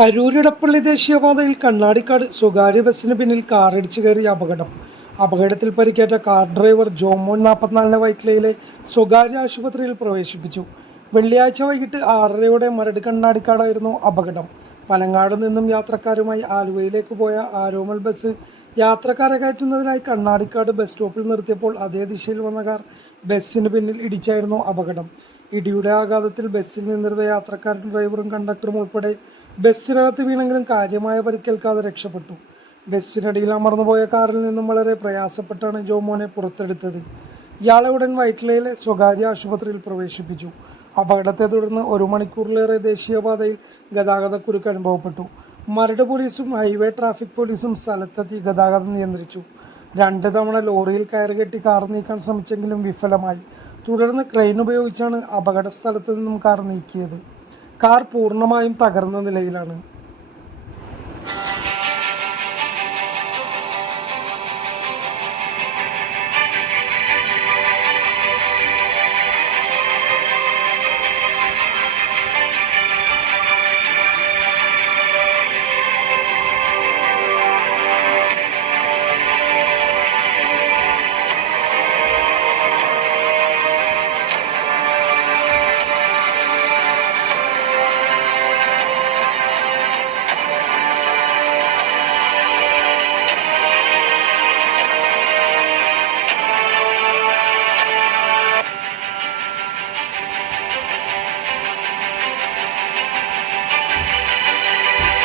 അരൂരിടപ്പള്ളി ദേശീയപാതയിൽ കണ്ണാടിക്കാട് സ്വകാര്യ ബസ്സിന് പിന്നിൽ കാറിടിച്ചു കയറിയ അപകടം. അപകടത്തിൽ പരിക്കേറ്റ കാർ ഡ്രൈവർ ജോമോൻ നാൽപ്പത്തിനാലിന് വൈറ്റ്ലയിലെ സ്വകാര്യ ആശുപത്രിയിൽ പ്രവേശിപ്പിച്ചു. വെള്ളിയാഴ്ച വൈകിട്ട് ആറരയോടെ മരട് കണ്ണാടിക്കാടായിരുന്നു അപകടം. പനങ്ങാട് നിന്നും യാത്രക്കാരുമായി ആലുവയിലേക്ക് പോയ ആരോമൽ ബസ് യാത്രക്കാരെ കയറ്റുന്നതിനായി കണ്ണാടിക്കാട് ബസ് സ്റ്റോപ്പിൽ നിർത്തിയപ്പോൾ അതേ ദിശയിൽ വന്ന കാർ ബസ്സിന് പിന്നിൽ ഇടിച്ചായിരുന്നു അപകടം. ഇടിയുടെ ആഘാതത്തിൽ ബസ്സിൽ നിന്നിരുന്ന യാത്രക്കാരും ഡ്രൈവറും കണ്ടക്ടറും ഉൾപ്പെടെ ബസ്സിനകത്ത് വീണെങ്കിലും കാര്യമായ പരിക്കേൽക്കാതെ രക്ഷപ്പെട്ടു. ബസ്സിനടിയിൽ അമർന്നുപോയ കാറിൽ നിന്നും വളരെ പ്രയാസപ്പെട്ടാണ് ജോമോനെ പുറത്തെടുത്തത്. ഇയാളെ ഉടൻ വൈറ്റ്ലയിലെ സ്വകാര്യ ആശുപത്രിയിൽ പ്രവേശിപ്പിച്ചു. അപകടത്തെ തുടർന്ന് ഒരു മണിക്കൂറിലേറെ ദേശീയപാതയിൽ ഗതാഗതക്കുരുക്ക് അനുഭവപ്പെട്ടു. മരട് പോലീസും ഹൈവേ ട്രാഫിക് പോലീസും സ്ഥലത്തെത്തി ഗതാഗതം നിയന്ത്രിച്ചു. രണ്ട് തവണ ലോറിയിൽ കയറുകെട്ടി കാർ നീക്കാൻ ശ്രമിച്ചെങ്കിലും വിഫലമായി. തുടർന്ന് ക്രെയിൻ ഉപയോഗിച്ചാണ് അപകട സ്ഥലത്ത് നിന്നും കാർ നീക്കിയത്. കാർ പൂർണമായും തകർന്ന നിലയിലാണ്